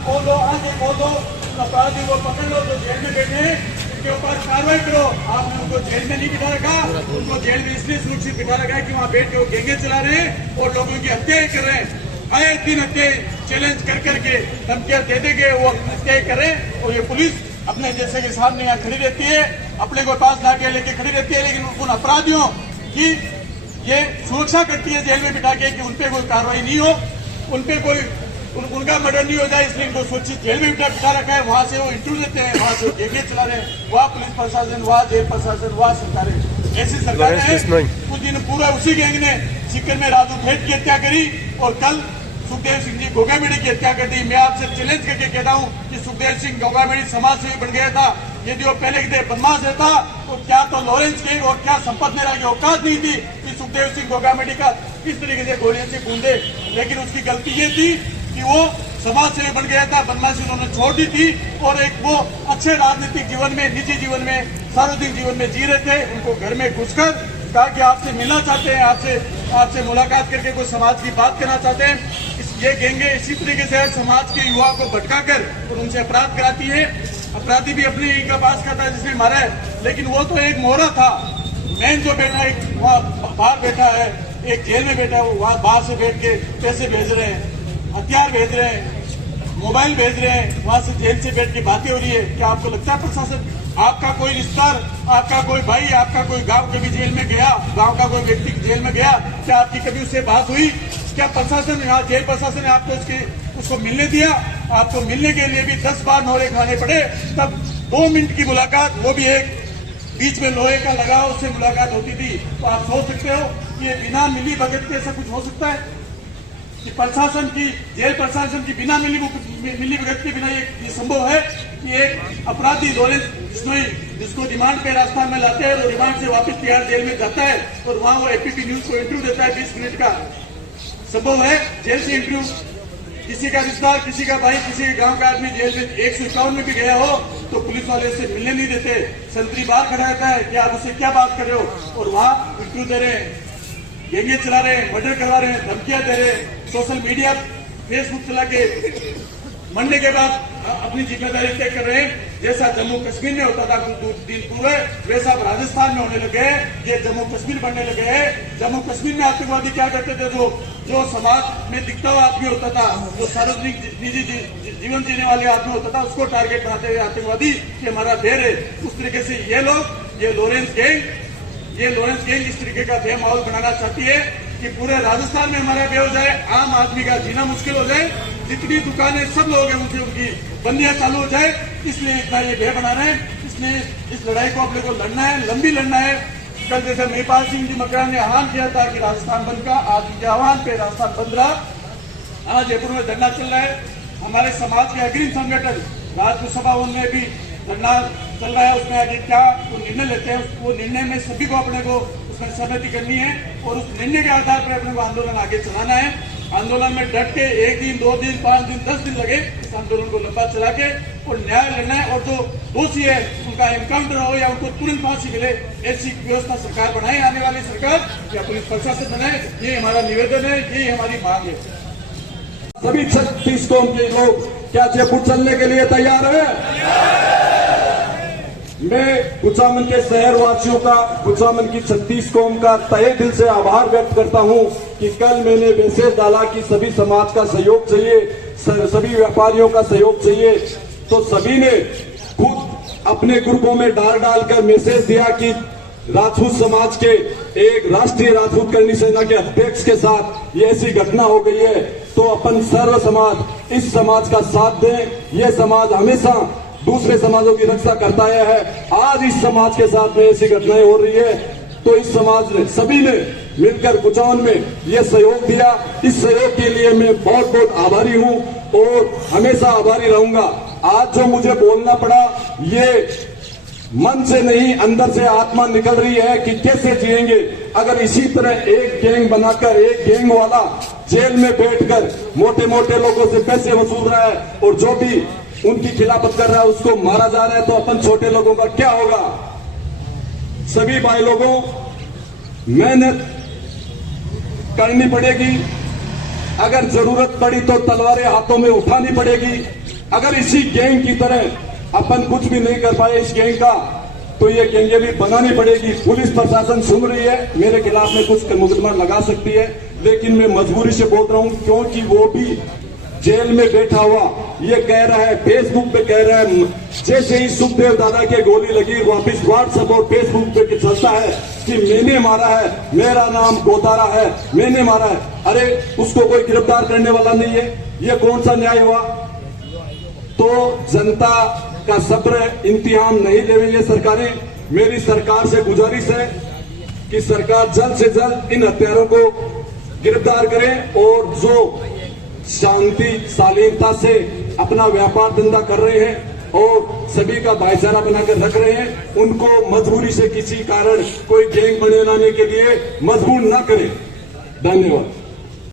खोलो, आगे खोलो, अपराधी को पकड़ लो जो जेल में बैठे हैं, उनके ऊपर कार्रवाई करो। आपने उनको जेल में नहीं बिठा रखा, उनको जेल में इसलिए सुरक्षित बिठा रखा है कि वहाँ बैठ के वो गैंगे चला रहे हैं और लोगों की हत्याएं कर रहे हैं। आए दिन हत्याएं चैलेंज कर करके धमकियां दे देंगे, वो हत्याएं कर रहे हैं। और ये पुलिस अपने जैसे के सामने यहाँ खड़ी रहती है, अपने को पास लाके लेके खड़ी रहती है, लेकिन उन अपराधियों की ये सुरक्षा करती है जेल में बिठा के कि उनपे कोई कार्रवाई नहीं हो, उनपे कोई उनका मर्डर नहीं हो जाए, इसलिए इनको सुरक्षित जेल में बिठा रखा है। वहां से वो इंटरव्यू देते हैं, वहां से वो गैंगे चला रहे हैं। वहाँ पुलिस प्रशासन, वहाँ जेल प्रशासन, वहाँ सरकारें, ऐसी सरकार है। कुछ दिन पूरा उसी गैंग ने सीकर में राजू भेद की हत्या करी और कल सुखदेव सिंह जी गोगामेड़ी की हत्या कर दी। मैं आपसे चैलेंज करके कहता हूँ कि सुखदेव सिंह गोगामेड़ी समाज सेवी बन गया था। यदि वो पहले के बदमाश रहता तो क्या तो लॉरेंस के और क्या संपत मेहरा की औकात नहीं थी कि सुखदेव सिंह गोगामेड़ी का किस तरीके से गोलियों से बूंदे। लेकिन उसकी गलती ये थी कि वो समाज सेवी बन गया था, बदमाशी उन्होंने छोड़ दी थी और एक वो अच्छे राजनीतिक जीवन में, निजी जीवन में, सार्वजनिक जीवन में जी रहे थे। उनको घर में घुसकर कहा कि आपसे मिलना चाहते हैं, आपसे मुलाकात करके कोई समाज की बात करना चाहते हैं। ये गैंगे इसी तरीके से समाज के युवा को भटकाकर और उनसे अपराध कराती है। अपराधी भी अपने ही का पास खाता है जिसने मारा है, लेकिन वो तो एक मोहरा था। मैन जो बैठा है वहाँ बाहर बैठा है, एक जेल में बैठा है, वो वहाँ बाहर से बैठ के पैसे भेज रहे हैं, हथियार भेज रहे हैं, मोबाइल भेज रहे हैं, वहां से जेल से बैठ के बातें हो रही है। क्या आपको लगता है प्रशासन, आपका कोई रिश्तेदार, आपका कोई भाई, आपका कोई गांव कभी जेल में गया, गांव का कोई व्यक्ति जेल में गया, क्या आपकी कभी उससे बात हुई? क्या प्रशासन, यहाँ जेल प्रशासन ने आपको उसको मिलने दिया? आपको मिलने के लिए भी 10 बार नोरे खाने पड़े, तब 2 मिनट की मुलाकात, वो भी एक बीच में लोहे का लगाव, उससे मुलाकात होती थी। तो आप सोच सकते हो कि ये बिना मिली भगत के ऐसा कुछ हो सकता है कि प्रशासन की, जेल प्रशासन की बिना मिली भगत के बिना ये संभव है कि एक अपराधी लॉरेंस बिश्नोई जिसको रिमांड पे राजस्थान में लाते हैं और रिमांड से वापस तिहाड़ जेल में जाता है और वहां वो एपीपी न्यूज को इंटरव्यू देता है 20 मिनट का। संभव है जेल से इंटरव्यू? किसी का रिश्तेदार, किसी का भाई, किसी के गांव का आदमी जेल में 151 में भी गया हो तो पुलिस वाले उससे मिलने नहीं देते, संतरी बाहर खड़ा रहता है कि आप उससे क्या बात कर रहे हो, और वहां इंटरव्यू दे रहे हैं, गैंगे चला रहे हैं, मर्डर करवा रहे हैं, धमकियां दे रहे हैं, सोशल मीडिया फेसबुक चला के मरने के बाद अपनी जिम्मेदारी तय कर रहे हैं। जैसा जम्मू कश्मीर में होता था कुछ दिन पूर्व, वैसा अब राजस्थान में होने लगे। ये जम्मू कश्मीर बनने लगे हैं। जम्मू कश्मीर में आतंकवादी क्या करते थे, जो समाज में दिखता हुआ आदमी होता था, जो सार्वजनिक निजी जीवन जीने वाले आदमी होता था, उसको टारगेट बनाते हुए आतंकवादी कि हमारा ढेर है। उस तरीके से ये लोग, ये लॉरेंस गैंग इस तरीके का भय माहौल बनाना चाहती है कि पूरे राजस्थान में हमारा भय हो जाए, आम आदमी का जीना मुश्किल हो जाए, जितनी दुकानें सब लोग हैं उनसे उनकी बंदियां चालू हो जाए। इसलिए इतना ये भय बना रहे हैं। इसलिए इस लड़ाई को अपने को लड़ना है, लंबी लड़ना है। कल जैसे महिपाल सिंह जी मकरान ने आह्वान किया था कि राजस्थान बंद का, आज उनके आह्वान पे राजस्थान बंद रहा। आज जयपुर में धरना चल रहा है। हमारे समाज के अग्रणी संगठन राज्य सभा में भी धरना चल रहा है। उसमें आगे क्या वो निर्णय लेते हैं, वो निर्णय में सभी को अपने को उसमें सहमति करनी है और उस निर्णय के आधार पर अपने को आंदोलन आगे चलाना है। आंदोलन में डट के 1 दिन, 2 दिन, 5 दिन, 10 दिन लगे, इस आंदोलन को लंबा चला के और न्याय लड़ना है। और जो दोषी है उनका एनकाउंटर हो या उनको तुरंत फांसी मिले, ऐसी व्यवस्था सरकार बनाए, आने वाली सरकार या पुलिस प्रशासन बनाए। ये हमारा निवेदन है, ये हमारी मांग है। सभी 36 कौम के लोग क्या जयपुर चलने के लिए तैयार है? मैं कुचामन के शहर वासियों का, कुचामन की 36 कौम का तहे दिल से आभार व्यक्त करता हूं कि कल मैंने मैसेज डाला कि सभी समाज का सहयोग चाहिए, सभी व्यापारियों का सहयोग चाहिए, तो सभी ने खुद अपने ग्रुपों में डालकर मैसेज दिया कि राजपूत समाज के एक राष्ट्रीय राजपूत करणी सेना के अध्यक्ष के साथ ये ऐसी घटना हो गई है, तो अपन सर्व समाज इस समाज का साथ दें। यह समाज हमेशा दूसरे समाजों की रक्षा करता आया है। आज इस समाज के साथ में ऐसी घटनाएं हो रही है, तो इस समाज ने, सभी ने मिलकर कुचामन में ये सहयोग दिया। इस सहयोग के लिए मैं बहुत बहुत आभारी हूं और हमेशा आभारी रहूंगा। आज जो मुझे बोलना पड़ा, ये मन से नहीं, अंदर से आत्मा निकल रही है कि कैसे जिएंगे अगर इसी तरह एक गैंग बनाकर, एक गैंग वाला जेल में बैठकर मोटे मोटे लोगों से पैसे वसूल रहा है और जो भी उनकी खिलाफत कर रहा है उसको मारा जा रहा है, तो अपन छोटे लोगों का क्या होगा? सभी भाई लोगों, मेहनत करनी पड़ेगी। अगर जरूरत पड़ी तो तलवारें हाथों में उठानी पड़ेगी। अगर इसी गैंग की तरह अपन कुछ भी नहीं कर पाए इस गैंग का, तो ये गैंगे भी बनानी पड़ेगी। पुलिस प्रशासन सुन रही है, मेरे खिलाफ में कुछ मुकदमा लगा सकती है, लेकिन मैं मजबूरी से बोल रहा हूं क्योंकि वो भी जेल में बैठा हुआ ये कह रहा है, फेसबुक पे कह रहा है, जैसे ही सुखदेव दादा के गोली लगी वापिस व्हाट्सएप और फेसबुक पे चलता है कि मैंने मारा है, मेरा नाम गोतारा है, मैंने मारा है। अरे उसको कोई गिरफ्तार करने वाला नहीं है, ये कौन सा न्याय हुआ? तो जनता का सब्र इम्तिहान नहीं ले रही है सरकारें। मेरी सरकार से गुजारिश है कि सरकार जल्द से जल्द इन हत्यारों को गिरफ्तार करे और जो शांति शालीनता से अपना व्यापार धंधा कर रहे हैं और सभी का भाईचारा बनाकर रख रहे हैं, उनको मजबूरी से किसी कारण कोई गैंग बनाने के लिए मजबूर न करें। धन्यवाद।